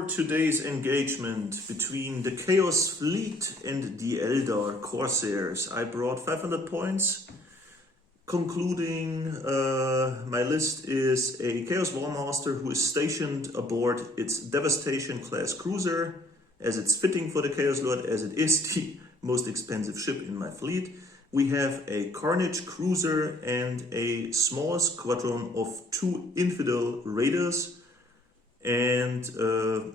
for today's engagement between the Chaos Fleet and the Eldar Corsairs. I brought 500 points. Concluding my list is a Chaos Warmaster who is stationed aboard its Devastation class cruiser, as it's fitting for the Chaos Lord, as it is the most expensive ship in my fleet. We have a Carnage cruiser and a small squadron of 2 Infidel raiders. And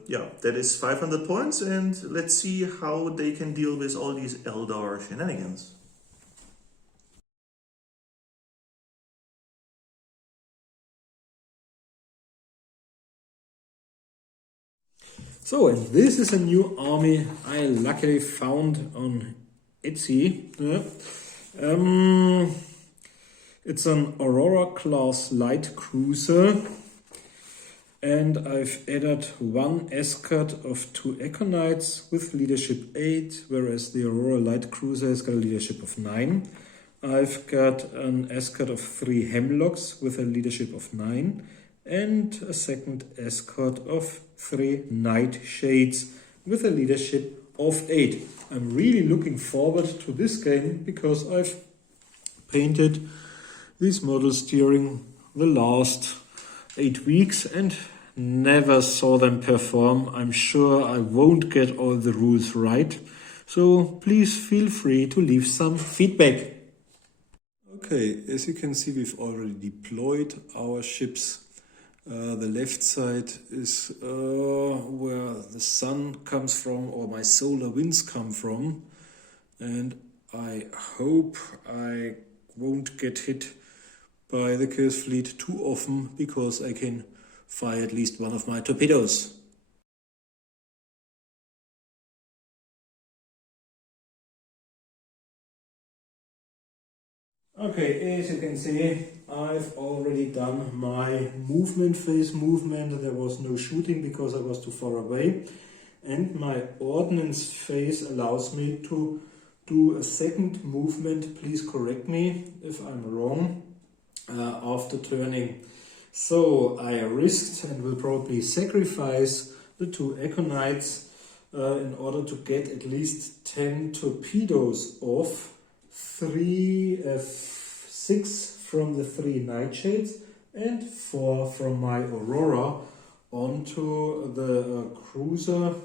yeah, that is 500 points, and let's see how they can deal with all these Eldar shenanigans. So, and this is a new army I luckily found on Etsy. It's an Aurora class light cruiser. And I've added 1 escort of 2 Econites with leadership 8, whereas the Aurora light cruiser has got a leadership of 9. I've got an escort of 3 Hemlocks with a leadership of 9, and a second escort of 3 Nightshades with a leadership of 8. I'm really looking forward to this game because I've painted these models during the last 8 weeks and never saw them perform. I'm sure I won't get all the rules right, so please feel free to leave some feedback. Okay, as you can see, we've already deployed our ships. The left side is where the sun comes from, or my solar winds come from, and I hope I won't get hit by the Chaos Fleet too often, because I can fire at least one of my torpedoes. Okay, as you can see, I've already done my movement phase movement. There was no shooting because I was too far away. And my ordnance phase allows me to do a second movement. Please correct me if I'm wrong. After turning. So I risked and will probably sacrifice the 2 Econites in order to get at least 10 torpedoes off, 6 from the 3 Nightshades and 4 from my Aurora onto the cruiser,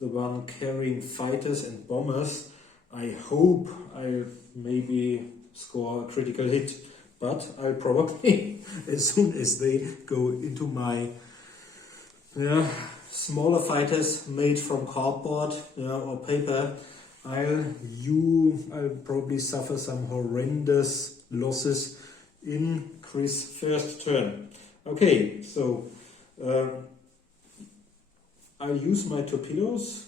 the one carrying fighters and bombers. I hope I'll maybe score a critical hit. But I'll probably, as soon as they go into my smaller fighters made from cardboard or paper, I'll probably suffer some horrendous losses in Chris' first turn. Okay, so I'll use my torpedoes,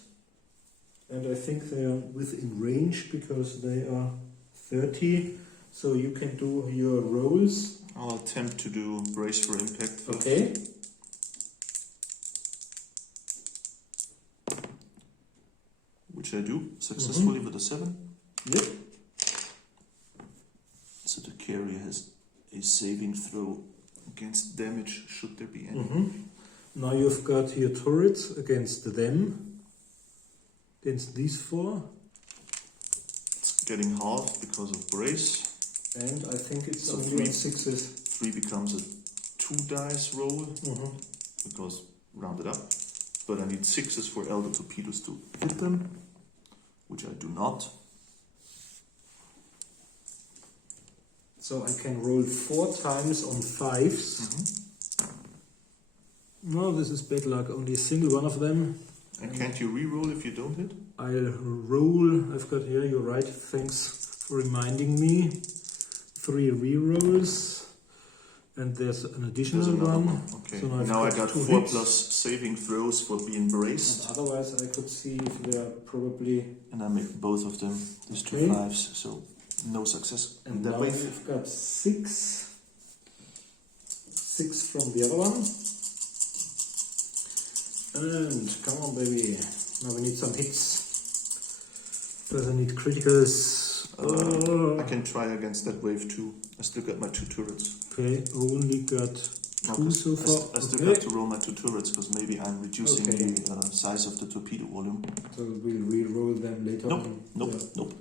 and I think they are within range because they are 30. So you can do your rolls. I'll attempt to do brace for impact first. Okay. Which I do successfully with a 7. Yep. So the carrier has a saving throw against damage, should there be any. Now you've got your turrets against them, against these 4. It's getting half because of brace. And I think it's so only on 6s. 3 becomes a 2 dice roll, because rounded up. But I need 6s for Eldar torpedoes to hit them, which I do not. So I can roll 4 times on 5s. No, this is bad luck, only a single one of them. And can't you re-roll if you don't hit? I'll roll, I've got here, you're right, thanks for reminding me. 3 re-rolls, and there's an additional one. Okay, so now I got 4 plus saving throws for being braced. And otherwise I could see if they are probably... And I make both of them, these 2 5s, so no success. And now we've got 6 from the other one. And come on baby, now we need some hits. Because I need criticals. I can try against that wave 2. I still got my 2 turrets. Okay, only got Two so far. I still have to roll my 2 turrets because maybe I'm reducing Okay. the size of the torpedo volume. So we'll re-roll them later Nope, on. nope, Yeah. nope.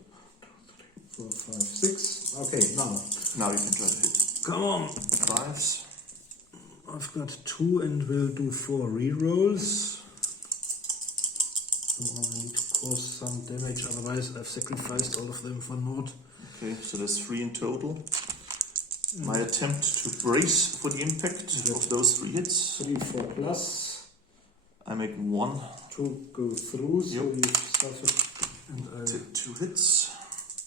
4, 5, 6. Okay, now. Now you can try to hit. Come on. 5s. I've got 2 and we'll do 4 re-rolls. So I need to cause some damage, otherwise I've sacrificed all of them for naught. Okay, so there's 3 in total. My attempt to brace for the impact of those 3 hits. 3, 4 plus. I make 1. 2 go through, so Yep. you've suffered. And Take 2 hits.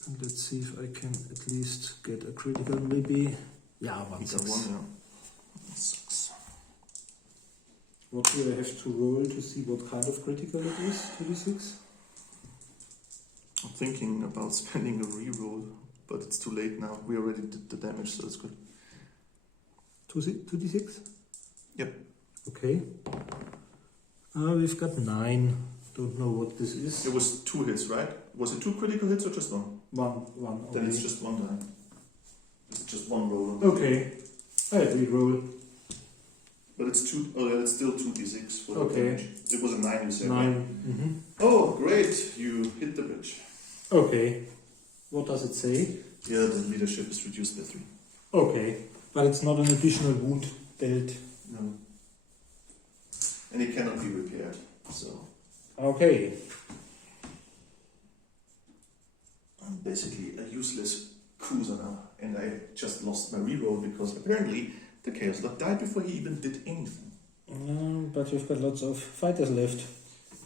and let's see if I can at least get a critical, maybe. Yeah, one You got sucks. 1, yeah. That sucks. What do I have to roll to see what kind of critical it is? 2d6? I'm thinking about spending a reroll, but it's too late now. We already did the damage, so it's good. 2d6? Yep. Okay. We've got 9. Don't know what this is. It was 2 hits, right? Was it 2 critical hits or just 1? One. Then Okay. it's just 1 die. It's just 1 roll. Okay. I re-roll. But it's 2. Oh, yeah, it's still 2d6 for the Okay. damage. It was a 9, you said, 9. right? Mm-hmm. Oh, great! You hit the bitch. Okay. What does it say? Yeah, the leadership is reduced by 3. Okay. But it's not an additional wound dealt. No. And it cannot be repaired. So Okay. I'm basically a useless cruiser now. And I just lost my reroll because apparently the Chaos Lord died before he even did anything. But you've got lots of fighters left.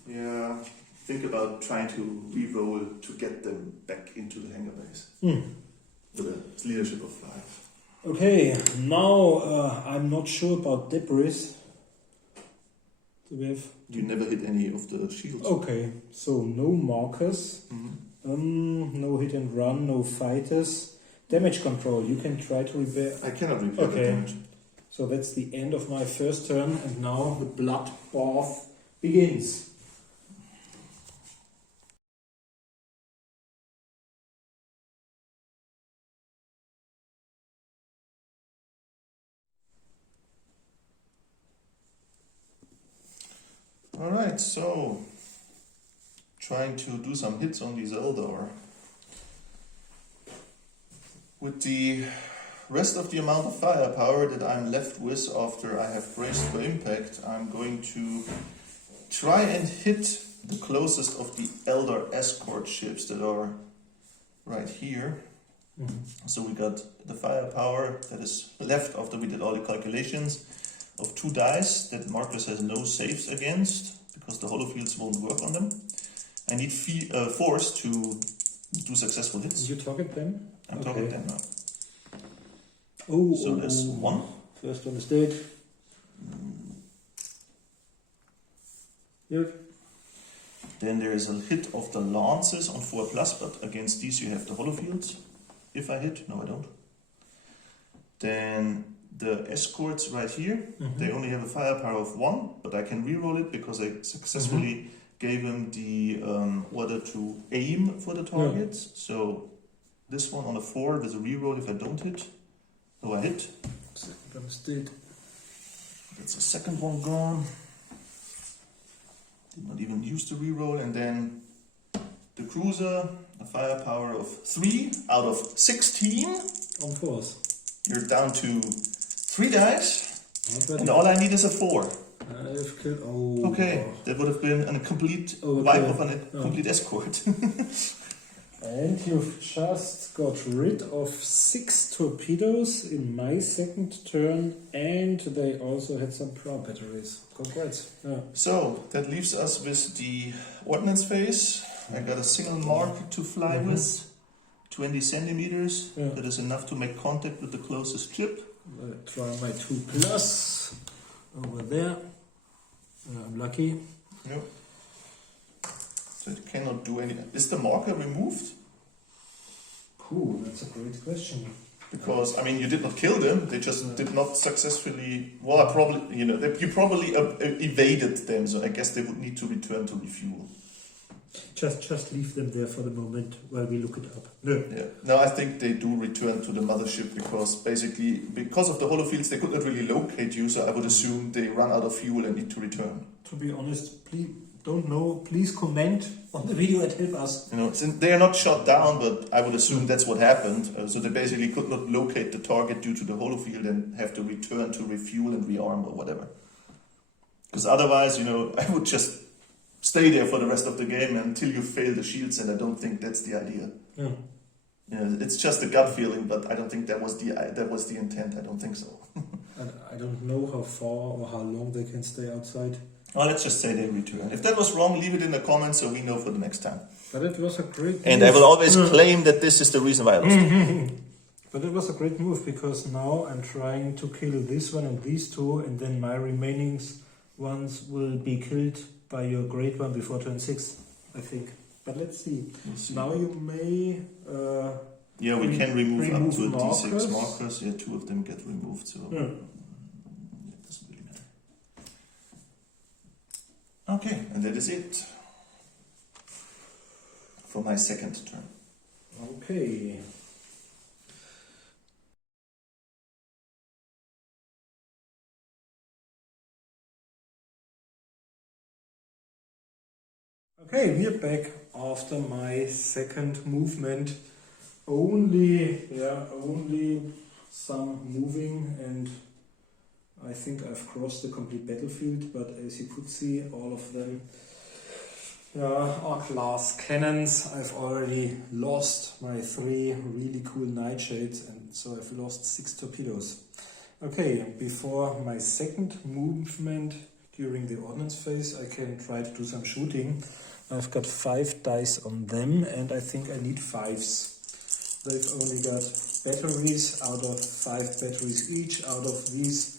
Yeah, think about trying to reroll to get them back into the hangar base. With a leadership of 5. Okay, now I'm not sure about debris. Do we have? You never hit any of the shields. Okay, so no markers, no hit and run, no fighters. Damage control, you can try to repair. I cannot repair the Okay. damage. So that's the end of my first turn, and now the bloodbath begins. Alright, so trying to do some hits on these Eldar. With the rest of the amount of firepower that I'm left with after I have braced for impact, I'm going to try and hit the closest of the Eldar escort ships that are right here. So we got the firepower that is left after we did all the calculations of 2 dice that Marcus has no saves against because the holofields won't work on them. I need force to do successful hits. You target them? I'm Okay. talking them now. Oh, So there's 1. First one is dead. Yep. Then there is a hit of the lances on 4+, but against these you have the holofields. If I hit, no I don't. Then the escorts right here, they only have a firepower of 1, but I can reroll it because I successfully gave him the order to aim for the targets. So this one on a 4 with a reroll if I don't hit. Oh, I hit. Second one is dead. That's the second one gone. Did not even use the reroll. And then the cruiser, a firepower of 3 out of 16. On force. You're down to 3 dice. Not And bad. all I need is a 4. I've killed. Oh. Okay, that would have been a complete Oh, okay. wipe of a complete escort. And you've just got rid of 6 torpedoes in my second turn, and they also had some prow batteries. Congrats. Yeah. So that leaves us with the ordnance phase. I got a single mark to fly with, 20 centimeters. Yeah. That is enough to make contact with the closest ship. I try my 2+ over there. I'm lucky. Yep. So it cannot do any. Is the marker removed? Cool, that's a great question. Because I mean, you did not kill them; they just did not successfully. Well, you probably evaded them. So I guess they would need to return to refuel. Just leave them there for the moment while we look it up. No. Yeah. No, I think they do return to the mothership because basically, because of the holofields, they could not really locate you. So I would assume they run out of fuel and need to return. To be honest, please don't know. Please comment on the video and help us. You know, they are not shot down, but I would assume that's what happened. So they basically could not locate the target due to the holofield and have to return to refuel and rearm or whatever. Because otherwise, you know, I would just stay there for the rest of the game until you fail the shields, and I don't think that's the idea. Yeah. You know, it's just a gut feeling, but I don't think that was the intent. I don't think so. And I don't know how far or how long they can stay outside. Well, let's just say they return. If that was wrong, leave it in the comments so we know for the next time. But it was a great And move. I will always claim that this is the reason why I lost. But it was a great move because now I'm trying to kill this one and these two, and then my remaining ones will be killed by your great one before turn 6, I think. But let's see. We'll see. Now you may... Yeah, we can remove up to markers. D6 markers. Yeah, 2 of them get removed, so Yeah. it doesn't really matter. Okay, and that is it for my second turn. Okay. Okay, we're back after my second movement. Only some moving, and I think I've crossed the complete battlefield, but as you could see, all of them are class cannons. I've already lost my 3 really cool nightshades, and so I've lost 6 torpedoes. Okay, before my second movement during the ordnance phase, I can try to do some shooting. I've got 5 dice on them, and I think I need 5s. They've only got batteries. Out of 5 batteries each, out of these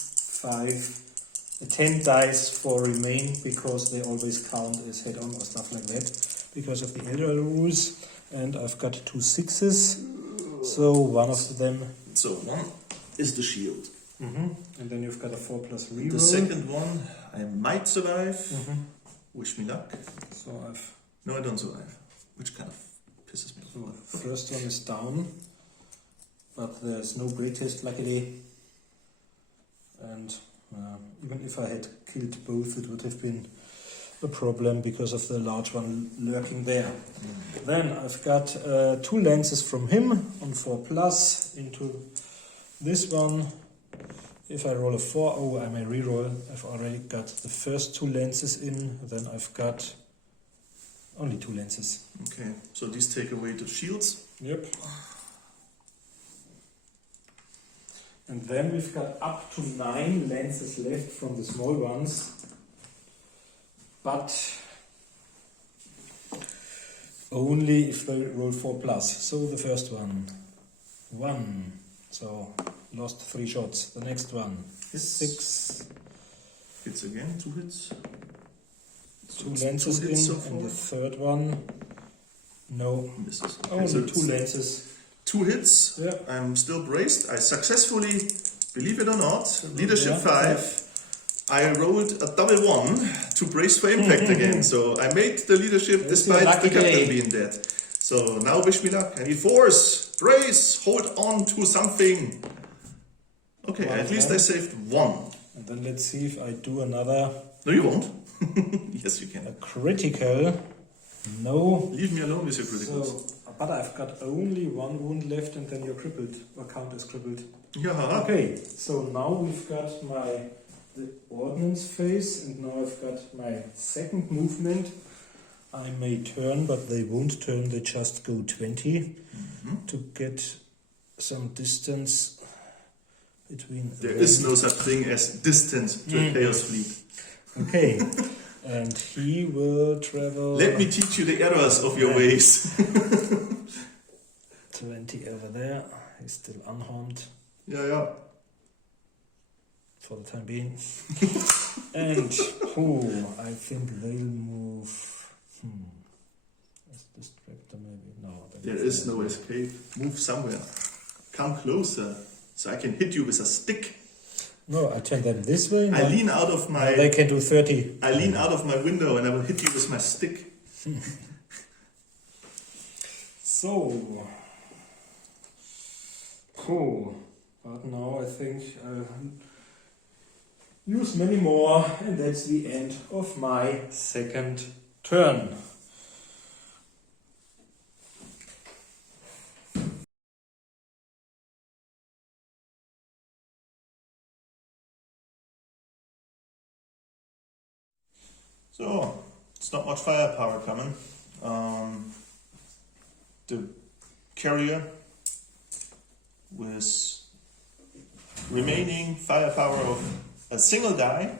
10 dice for remain, because they always count as head-on or stuff like that, because of the Eldar rules. And I've got 2 6s, so one of them. So 1 is the shield. And then you've got a 4+ reroll. The second one, I might survive. Wish me luck. So No, I don't survive, which kind of pisses me off. so first one is down, but there's no great test, luckily. And even if I had killed both, it would have been a problem because of the large one lurking there. Then I've got 2 lances from him on 4+ into this one. If I roll a 4, I may reroll. I've already got the first 2 lances in, then I've got only 2 lances. Okay, so these take away the shields. Yep. And then we've got up to 9 lances left from the small ones. But only if they roll 4+. So the first one, 1. So lost 3 shots. The next one, Hits. 6. Hits again, 2 hits. 2 lances two hits in, so far. and the third one, no, Misses. Okay, only so 2 it's lances. 2 hits. Yeah. I'm still braced. I successfully, believe it or not, leadership Yeah. 5. I rolled a double 1 to brace for impact again. So I made the leadership It's despite your lucky the captain day. being dead. So now wish me luck. I need force, brace, hold on to something. Okay, Well at least done. I saved 1. And then let's see if I do another No, you won't. Yes, you a can. critical. No. Leave me alone with your criticals. So, but I've got only 1 wound left, and then you're crippled, or count as crippled. Yeah. Okay, so now we've got the ordnance phase, and now I've got my second movement. I may turn, but they won't turn, they just go 20 to get some distance between. There is no such thing as distance to a chaos fleet. Okay, and he will travel. Let me teach you the errors of your ways. 20 over there. He's still unharmed Yeah. for the time being. And I think they'll move. Let's distract them maybe. No, There is no escape. Move somewhere. Come closer, so I can hit you with a stick. No, I turn them this way. I lean out of They my can do 30. window and I will hit you with my stick. So, cool. But now I think I'll use many more, and that's the end of my second turn. So, it's not much firepower coming. The carrier with remaining firepower of a single die,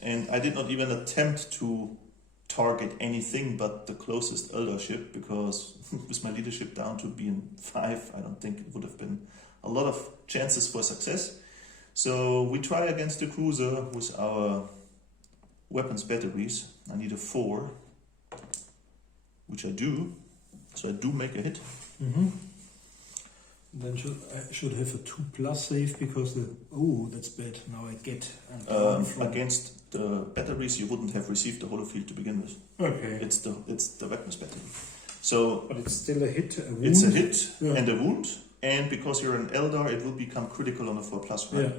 and I did not even attempt to target anything but the closest Eldar ship, because with my leadership down to being 5, I don't think it would have been a lot of chances for success. So we try against the cruiser with our weapons batteries. I need a 4, which I do, so I do make a hit. Then I should have a 2+ save, because that's bad. Now I get against the batteries, you wouldn't have received the holo field to begin with. Okay. It's the weapons battery. So but it's still a hit. A wound. It's a hit and a wound, and because you're an Eldar, it will become critical on a 4+, right? Yeah.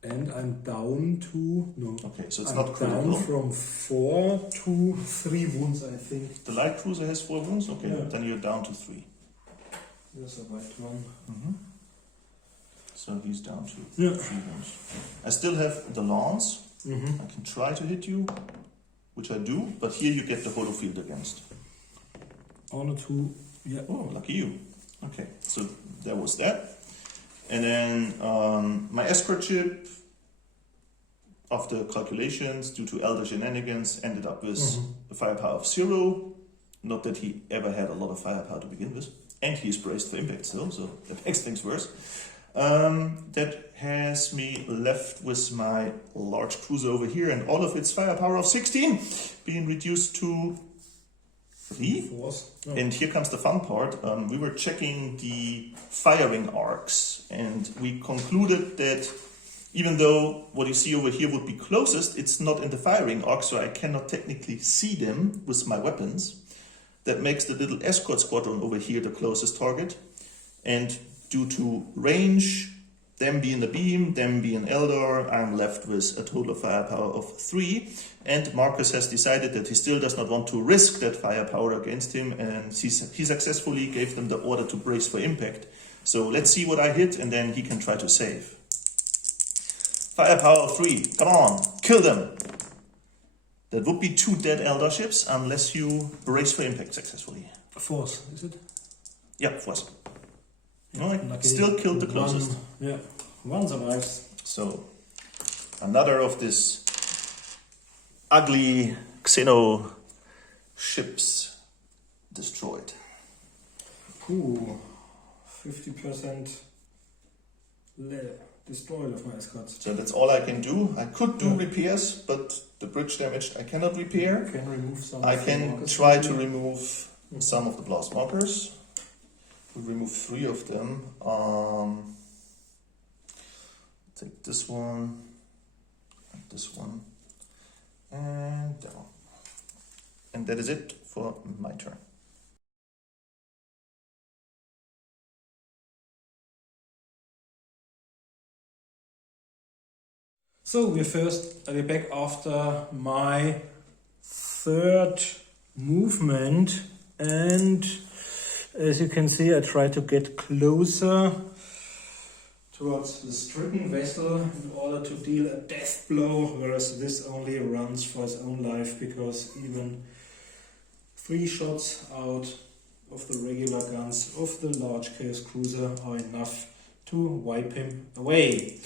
And I'm down to Okay, so it's I'm not critical. down from 4 to 3 wounds, I think. The light cruiser has 4 wounds. Okay, Yeah. then you're down to 3. There's the right one. So he's down to Yeah. 3 wounds. I still have the lance. I can try to hit you, which I do, but here you get the holo field against. On a 2. Yeah. Oh, lucky you. Okay, so there was that. And then my escort ship, after calculations due to Eldar shenanigans, ended up with a firepower of 0. Not that he ever had a lot of firepower to begin with. And he is braced for impact still, so that makes things worse. That has me left with my large cruiser over here, and all of its firepower of 16 being reduced to 3. And here comes the fun part. We were checking the firing arcs, and we concluded that even though what you see over here would be closest, it's not in the firing arc, so I cannot technically see them with my weapons. That makes the little escort squadron over here the closest target. And due to range, them being the beam, them being Eldar, I'm left with a total firepower of 3. And Marcus has decided that he still does not want to risk that firepower against him, and he successfully gave them the order to brace for impact. So let's see what I hit, and then he can try to save. Firepower of 3, come on, kill them! That would be 2 dead Eldar ships unless you brace for impact successfully. Force, is it? Yeah, force. Yeah, No, I still killed the closest. One survives. So, another of this ugly Xeno ships destroyed. Ooh, 50% destroyed of my escorts. So that's all I can do. I could do repairs, but the bridge damaged I cannot repair. You can remove some. I can try to remove some of the blast markers. We'll remove 3 of them. Take this one, and this one, and that one. And that is it for my turn. So we're back after my 3rd movement, and as you can see, I try to get closer towards the stricken vessel in order to deal a death blow, whereas this only runs for its own life, because even 3 shots out of the regular guns of the large chaos cruiser are enough to wipe him away.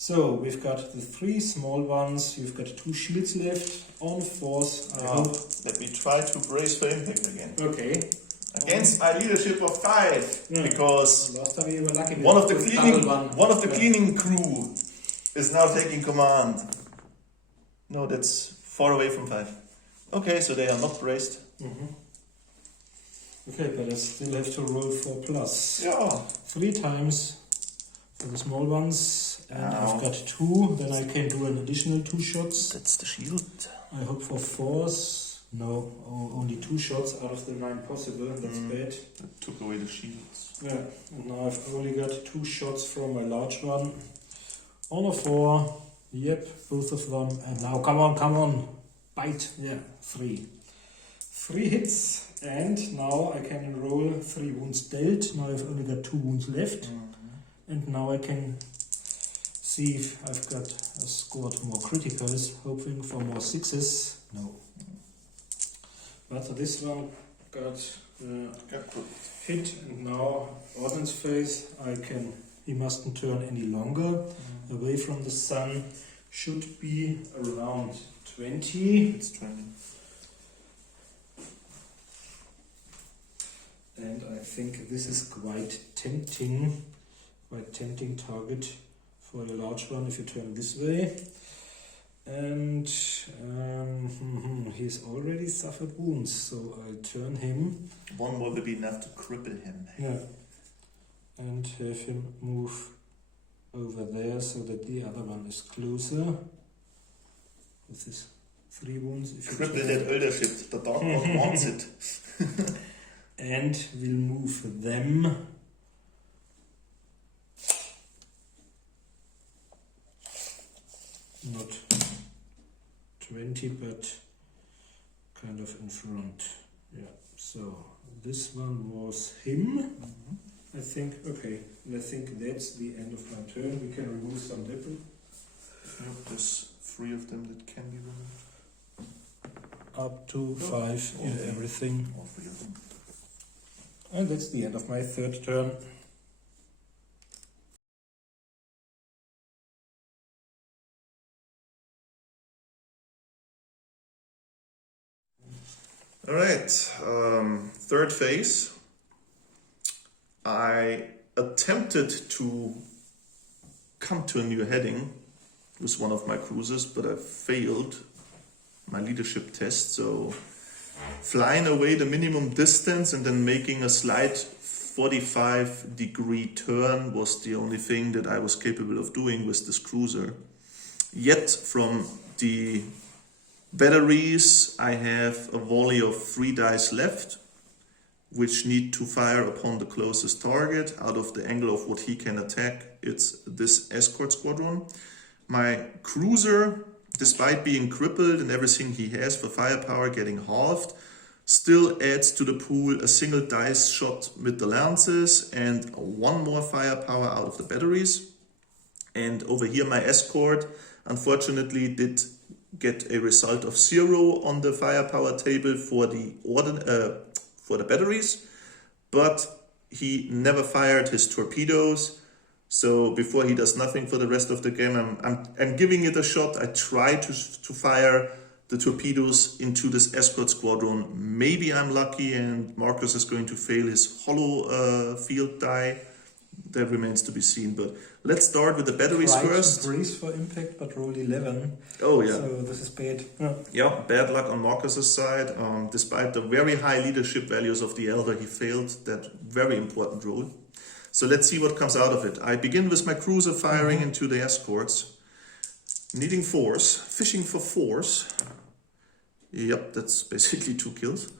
So we've got the 3 small ones, you've got 2 shields left on force. Let me try to brace for impact again. Okay. Against a leadership of 5, because last time we were lucky. one of the cleaning crew is now taking command. No, that's 4 away from 5. Okay, so they are not braced. Okay, but I still have to roll 4+. Yeah. 3 times for the small ones. And I've got 2, then I can do an additional 2 shots. That's the shield. I hope for force. No, only 2 shots out of the 9 possible. That's bad. That took away the shields. Yeah, and now I've only got 2 shots from my large one. On a 4. Yep, both of them. And now, come on. Bite. Yeah, 3. 3 hits. And now I can enroll 3 wounds dealt. Now I've only got 2 wounds left. And now I can see if I've scored more criticals, hoping for more 6s. No. But this one got hit, and now Ordnance phase. He mustn't turn any longer. Away from the sun should be around 20. It's 20. And I think this is quite tempting target for a large one if you turn this way. And he's already suffered wounds, so I'll turn him. One more will be enough to cripple him. Yeah. And have him move over there so that the other one is closer. With his 3 wounds. Cripple that eldership, the dark one wants it. And we'll move them. Not 20, but kind of in front. Yeah, so this one was him. I think, okay, and I think that's the end of my turn. We can remove some debris. There's 3 of them that can be removed. Up to 5 in everything. All 3 of them. And that's the end of my 3rd turn. All right, 3rd phase. I attempted to come to a new heading with one of my cruisers, but I failed my leadership test. So flying away the minimum distance and then making a slight 45-degree turn was the only thing that I was capable of doing with this cruiser. Yet from the batteries, I have a volley of 3 dice left, which need to fire upon the closest target out of the angle of what he can attack. It's this escort squadron. My cruiser, despite being crippled and everything he has for firepower getting halved, still adds to the pool a single dice shot with the lances and 1 more firepower out of the batteries. And over here my escort unfortunately did get a result of 0 on the firepower table for the batteries, but he never fired his torpedoes. So before he does nothing for the rest of the game, I'm giving it a shot. I try to fire the torpedoes into this escort squadron. Maybe I'm lucky and Marcus is going to fail his hollow field die. That remains to be seen, but let's start with the batteries first. Brace for impact, but rolled 11. Oh yeah. So this is bad. Yeah, bad luck on Marcus's side. Despite the very high leadership values of the Eldar, he failed that very important role. So let's see what comes out of it. I begin with my cruiser firing into the escorts. Needing force, fishing for force. Yep, that's basically 2 kills.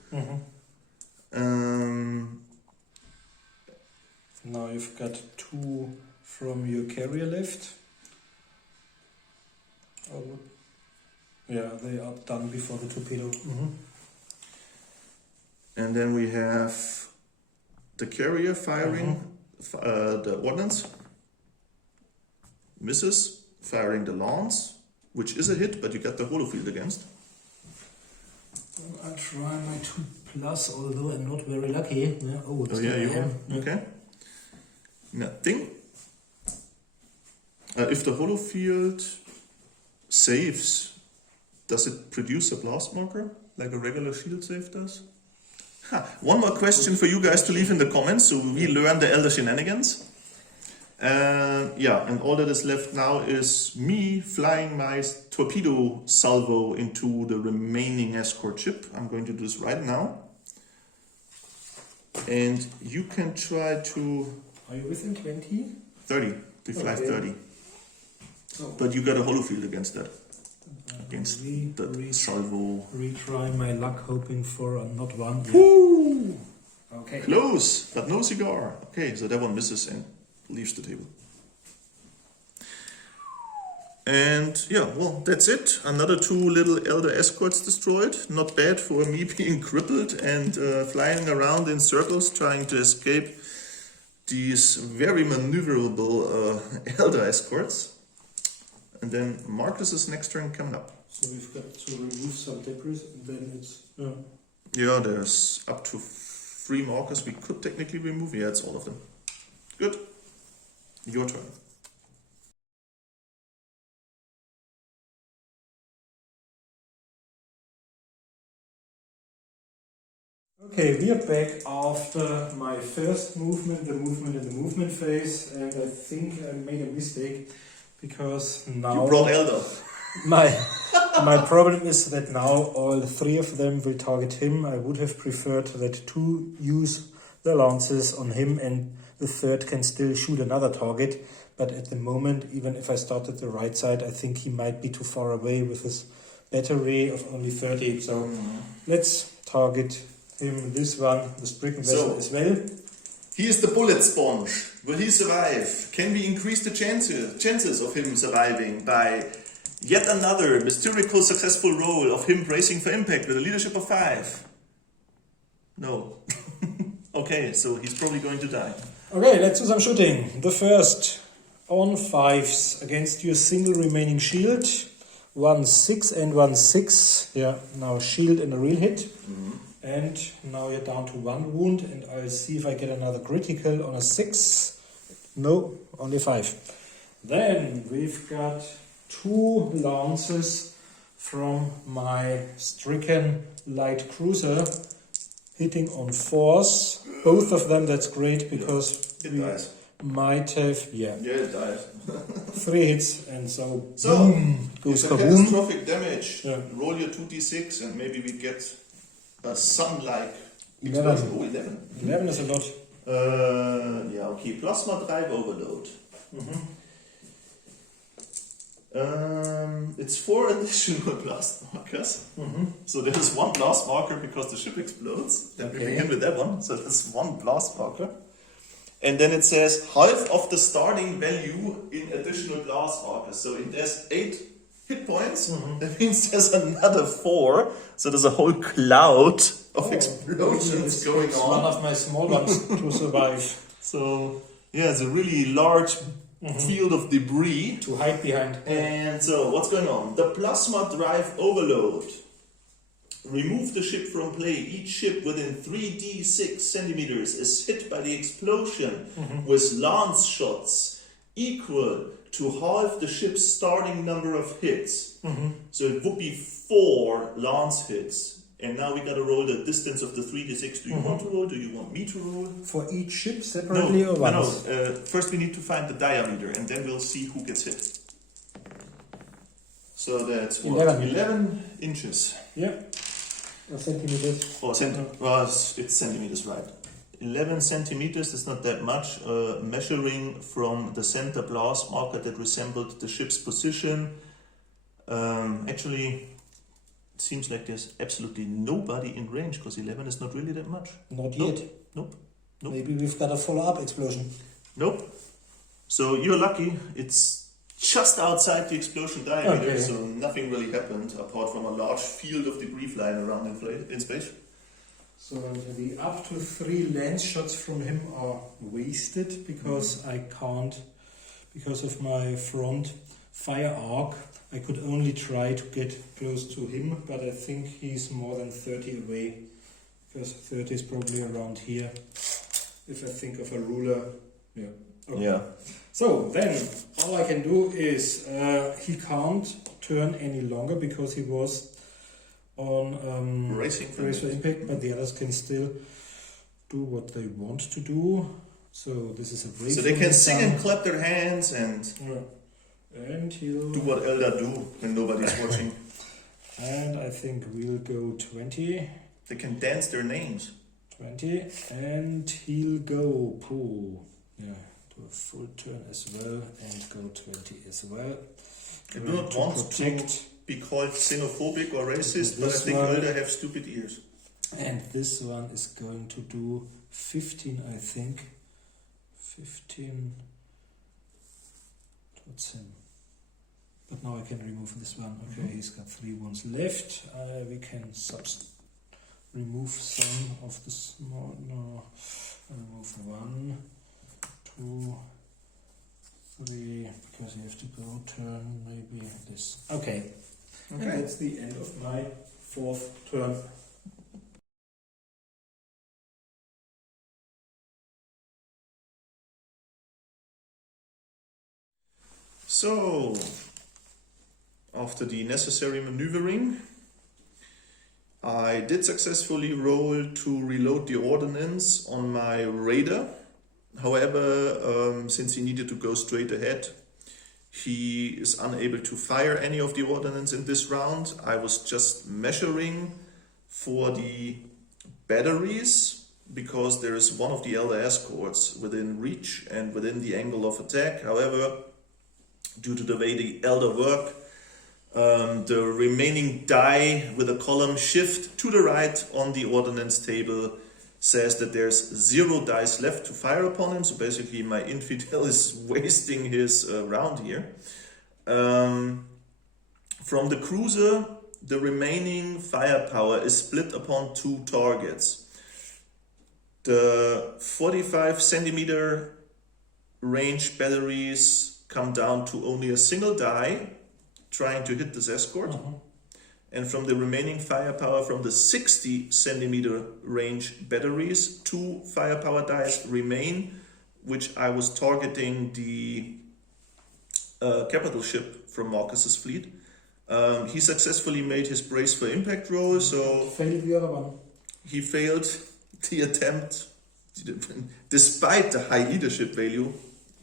Now you've got 2 from your carrier left. Oh, yeah, they are done before the torpedo. And then we have the carrier firing the ordnance. Misses, firing the lance, which is a hit, but you get the holofield against. I'll try my 2+, although I'm not very lucky. Yeah. Oh, yeah, you are. Okay. Nothing. If the holofield saves, does it produce a blast marker like a regular shield save does? One more question for you guys to leave in the comments so we learn the Elder shenanigans. Yeah, and all that is left now is me flying my torpedo salvo into the remaining escort ship. I'm going to do this right now. And you can try to... Are you within 20? 30. We fly 30. But you got a holofield against that. against the salvo. Retry my luck, hoping for a not one. Woo! Okay. Close, but no cigar. Okay, so that one misses and leaves the table. And yeah, well, that's it. Another 2 little Eldar escorts destroyed. Not bad for me being crippled and flying around in circles trying to escape these very maneuverable Eldar escorts. And then Marcus's next turn coming up. So we've got to remove some debris, and then it's... Yeah, there's up to 3 markers we could technically remove. Yeah, it's all of them. Good. Your turn. Okay, we are back after my first movement, the movement in the movement phase, and I think I made a mistake because now... You brought Eldar. My problem is that now all 3 of them will target him. I would have preferred that 2 use the lances on him and the 3rd can still shoot another target. But at the moment, even if I start at the right side, I think he might be too far away with his battery of only 30. So let's target him with this one, the stricken vessel as well. He is the bullet sponge. Will he survive? Can we increase the chances of him surviving by yet another mystical successful roll of him bracing for impact with a leadership of 5? No. Okay, so he's probably going to die. Okay, let's do some shooting. The first on 5s against your single remaining shield. 1 6 and 1 6. Yeah, now shield and a real hit. And now you're down to 1 wound, and I'll see if I get another critical on a 6. No, only 5. Then we've got 2 lances from my stricken light cruiser hitting on 4s. Both of them, that's great because it we dies. Might have, Yeah, it dies. 3 hits, and so boom, goes it's a kaboom. catastrophic damage. Yeah. Roll your 2d6 and maybe we get a sun-like 11. explosion. Oh, 11. 11 is a lot. Yeah, okay. Plasma drive overload. It's 4 additional blast markers. So there is 1 blast marker because the ship explodes. Then we begin with that one. So there's 1 blast marker. And then it says half of the starting value in additional blast markers. So if there's 8 hit points, that means there's another 4. So there's a whole cloud of explosions going on. One of my small ones to survive. So yeah, it's a really large field of debris to hide behind. And so what's going on? The plasma drive overload. Remove the ship from play. Each ship within 3d6 centimeters is hit by the explosion with lance shots equal to half the ship's starting number of hits. So it would be 4 lance hits. And now we gotta roll the distance of the 3d6. Do you want to roll? Do you want me to roll? For each ship separately or once? No. First we need to find the diameter and then we'll see who gets hit. So that's what? 11 inches. Yeah. Or centimeters. Or it's centimeters, right. 11 centimeters is not that much. Measuring from the center blast marker that resembled the ship's position. Actually, it seems like there's absolutely nobody in range because 11 is not really that much. Not yet. Nope. Maybe we've got a follow-up explosion. Nope. So you're lucky. It's just outside the explosion diameter, so nothing really happened apart from a large field of debris flying around in space. So the up to 3 lance shots from him are wasted because I can't, because of my front fire arc, I could only try to get close to him, but I think he's more than 30 away, because 30 is probably around here, if I think of a ruler. Yeah. Okay. Yeah. So then all I can do is he can't turn any longer because he was on racing for impact, but the others can still do what they want to do. So this is a break. So they can sing and clap their hands and he'll do what Eldar do when nobody's watching. And I think we'll go 20. They can dance their names. 20, and he'll go do a full turn as well and go 20 as well. I do not want to be called xenophobic or racist, but I This think one- Eldar have stupid ears. And this one is going to do 15, I think. 15 towards him. But now I can remove this one. Okay, he's got 3 wounds left. We can remove some of the small. No, remove 1, 2, 3, because you have to go turn maybe this. Okay. And that's the end of my 4th turn. So, after the necessary maneuvering, I did successfully roll to reload the ordnance on my raider. However, since he needed to go straight ahead, he is unable to fire any of the ordnance in this round. I was just measuring for the batteries because there is one of the Eldar escorts within reach and within the angle of attack. However, due to the way the Eldar work, the remaining die with a column shift to the right on the ordnance table says that there's 0 dice left to fire upon him. So basically my infidel is wasting his round here. From the cruiser, the remaining firepower is split upon 2 targets. The 45 centimeter range batteries come down to only a single die trying to hit this escort. And from the remaining firepower from the 60 centimeter range batteries, 2 firepower dice remain, which I was targeting the capital ship from Marcus's fleet. He successfully made his brace for impact roll, so Failed the other one. he failed the attempt despite the high leadership value,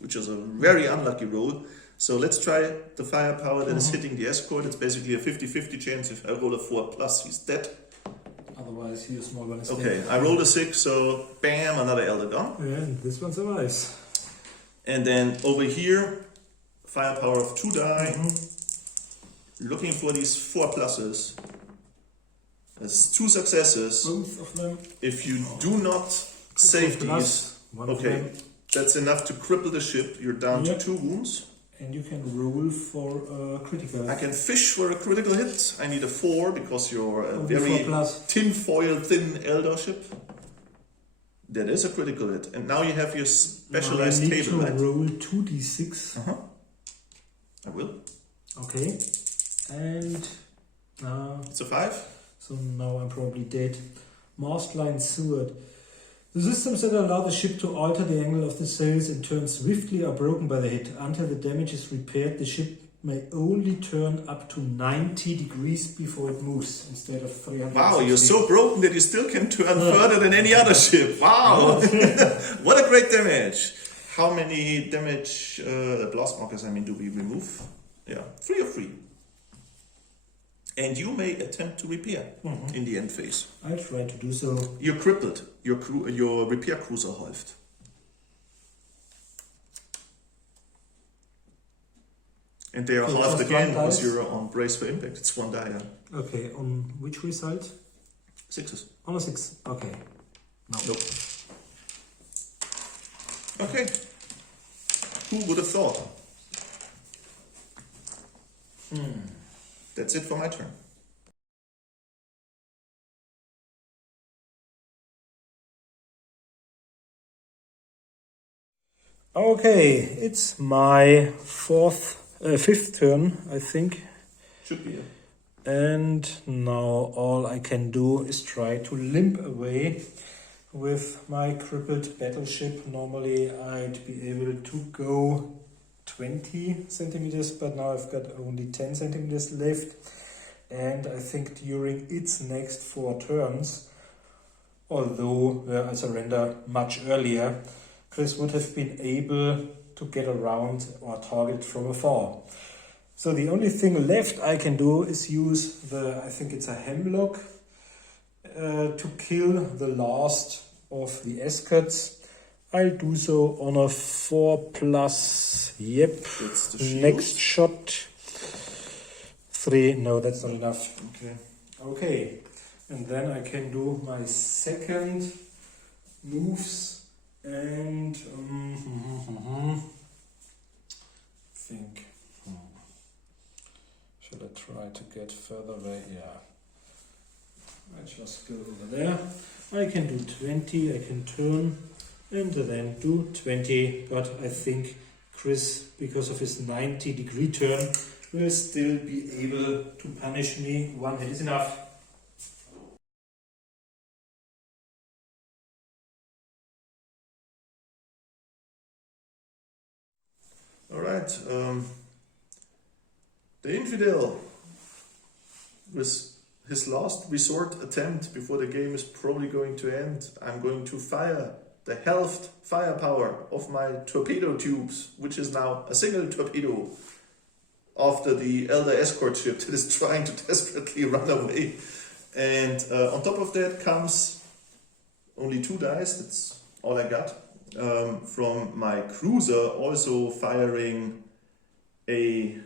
which is a very unlucky roll. So let's try the firepower that is hitting the escort. It's basically a 50-50 chance. If I roll a 4+, he's dead. Otherwise, he is small one is Okay, dead. I rolled a 6, so bam, another Eldar gone. Yeah, and this one survives. And then over here, firepower of 2 die. Looking for these 4+. That's 2 successes. Both of them. If you do not save these, One of okay, them. that's enough to cripple the ship. You're down Yep. to 2 wounds. And you can roll for a critical. I can fish for a critical hit. I need a 4 because you're a Only very 4+. tinfoil thin Eldar ship. That is a critical hit. And now you have your specialized I need table, to right? roll 2d6. I will. Okay. And now, It's a 5. so now I'm probably dead. Mast line sewered. The systems that allow the ship to alter the angle of the sails and turn swiftly are broken by the hit. Until the damage is repaired, the ship may only turn up to 90 degrees before it moves instead of 300. Wow, you're so broken that you still can turn further than any other ship. Wow! What a great damage! How many damage blast markers, do we remove? Yeah, 3 of 3. And you may attempt to repair in the end phase. I'll try to do so. You're crippled. Your repair cruiser halved. And they are So halved just again one because dice? you're on brace for impact. It's 1 die. Yeah. Okay, on which result? 6s. On a 6. Okay. No. Nope. Okay. Who would have thought? That's it for my turn. Okay, it's my fifth turn, I think. Should be. And now all I can do is try to limp away with my crippled battleship. Normally I'd be able to go 20 centimeters, but now I've got only 10 centimeters left. And I think during its next 4 turns, although I surrender much earlier, Chris would have been able to get around or target from afar. So the only thing left I can do is use I think it's a hemlock, to kill the last of the escorts. I'll do so on a 4+. Yep. That's the shield. Next shot. 3. No, that's not enough. Okay. And then I can do my second moves and think. Shall I try to get further away? Yeah. I just go over there. I can do 20, I can turn and then do 20, but I think Chris, because of his 90-degree turn, will still be able to punish me. One hit is enough. Alright, the Infidel, with his last resort attempt before the game is probably going to end, I'm going to fire the halved firepower of my torpedo tubes, which is now a single torpedo, after the Eldar escort ship that is trying to desperately run away. And on top of that comes only 2 dice, that's all I got, from my cruiser, also firing a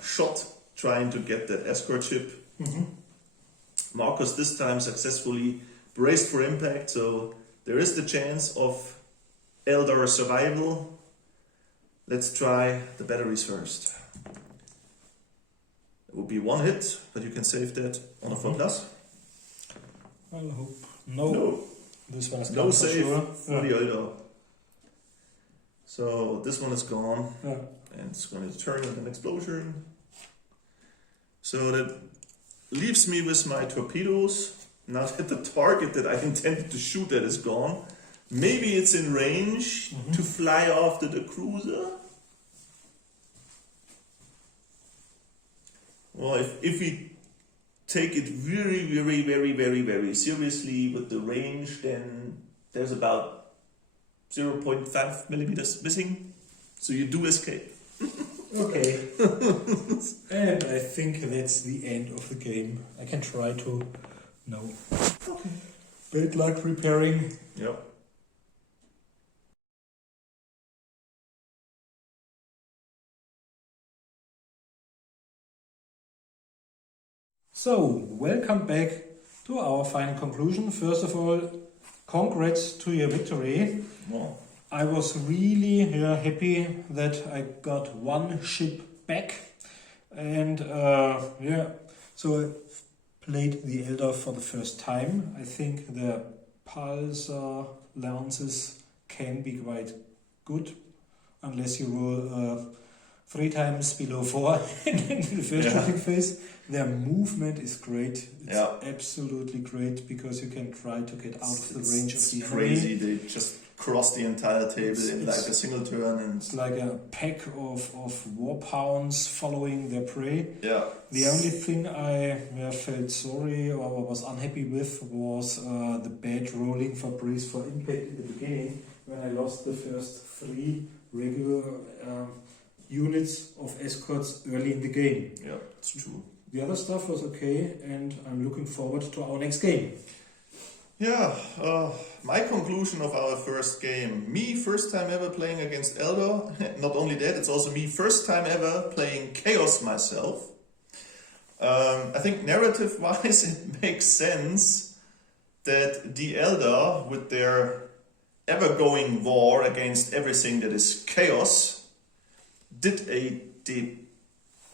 shot trying to get that escort ship. Marcus this time successfully braced for impact, so there is the chance of Eldar survival. Let's try the batteries first. It will be 1 hit, but you can save that on a 4+. I'll hope. No. This one is no gone save for the Eldar. So this one is gone, Yeah. and it's going to turn with an explosion. So that leaves me with my torpedoes. Now that the target that I intended to shoot at is gone, maybe it's in range to fly after the cruiser. Well, if we take it very seriously with the range, then there's about 0.5 millimeters missing, so you do escape. Okay. And I think that's the end of the game. I can try to... No. Okay. Bad luck repairing. Yep. So, welcome back to our final conclusion. First of all, congrats to your victory. Well, I was really happy that I got 1 ship back. And so I played the Eldar for the first time. I think the pulsar lances can be quite good, unless you roll 3 times below 4 in the first shooting phase. Their movement is great. It's absolutely great, because you can try to get out of the range of the enemy. Crazy. They just cross the entire table in like a single turn, and it's like a pack of warhounds following their prey. Yeah. The only thing I felt sorry or was unhappy with was the bad rolling for brace for impact in the beginning, when I lost the first 3 regular units of escorts early in the game. Yeah, it's true. The other stuff was okay, and I'm looking forward to our next game. Yeah, my conclusion of our first game. Me, first time ever playing against Eldar. Not only that, it's also me, first time ever playing Chaos myself. I think narrative-wise it makes sense that the Eldar, with their ever-going war against everything that is Chaos, did a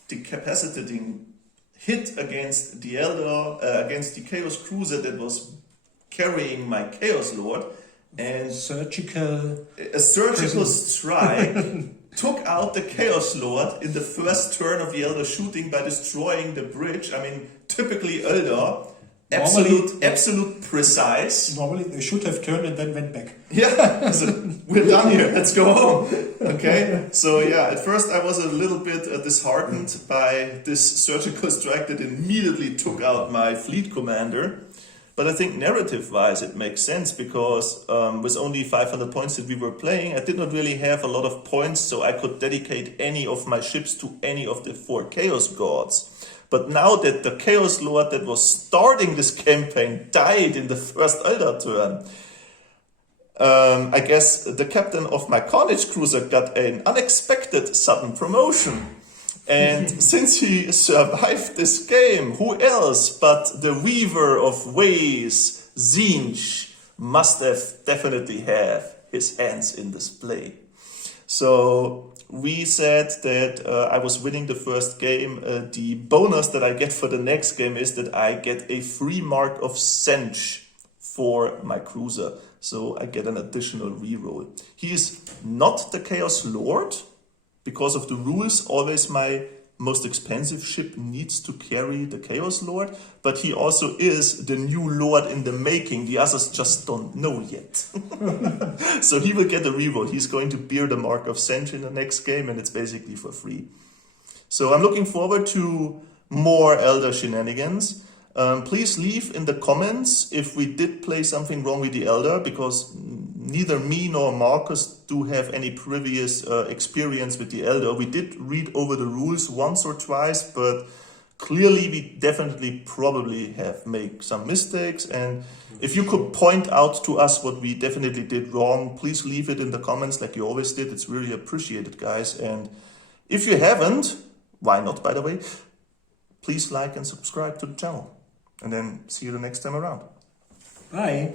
decapacitating hit against the Eldar, against the Chaos Cruiser that was carrying my Chaos Lord, and a surgical strike took out the Chaos Lord in the first turn of the Eldar shooting by destroying the bridge. I mean, typically Eldar, absolute precise. Normally they should have turned and then went back. Yeah, so we're done here, let's go home. Okay, so yeah, at first I was a little bit disheartened by this surgical strike that immediately took out my fleet commander. But I think narrative-wise it makes sense, because with only 500 points that we were playing, I did not really have a lot of points, so I could dedicate any of my ships to any of the 4 Chaos Gods. But now that the Chaos Lord that was starting this campaign died in the first Eldar turn, I guess the captain of my Carnage Cruiser got an unexpected sudden promotion. And since he survived this game, who else but the weaver of ways, Zinj, must have definitely have his hands in this play. So we said that I was winning the first game. The bonus that I get for the next game is that I get a free mark of Zinj for my cruiser. So I get an additional reroll. He is not the Chaos Lord. Because of the rules, always my most expensive ship needs to carry the Chaos Lord, but he also is the new Lord in the making. The others just don't know yet. So he will get a reroll. He's going to bear the mark of Zinj in the next game, and it's basically for free. So I'm looking forward to more Eldar shenanigans. Please leave in the comments if we did play something wrong with the Eldar, because neither me nor Marcus do have any previous experience with the Eldar. We did read over the rules once or twice, but clearly we definitely probably have made some mistakes. And if you could point out to us what we definitely did wrong, please leave it in the comments like you always did. It's really appreciated, guys. And if you haven't, why not, by the way, please like and subscribe to the channel. And then see you the next time around. Bye.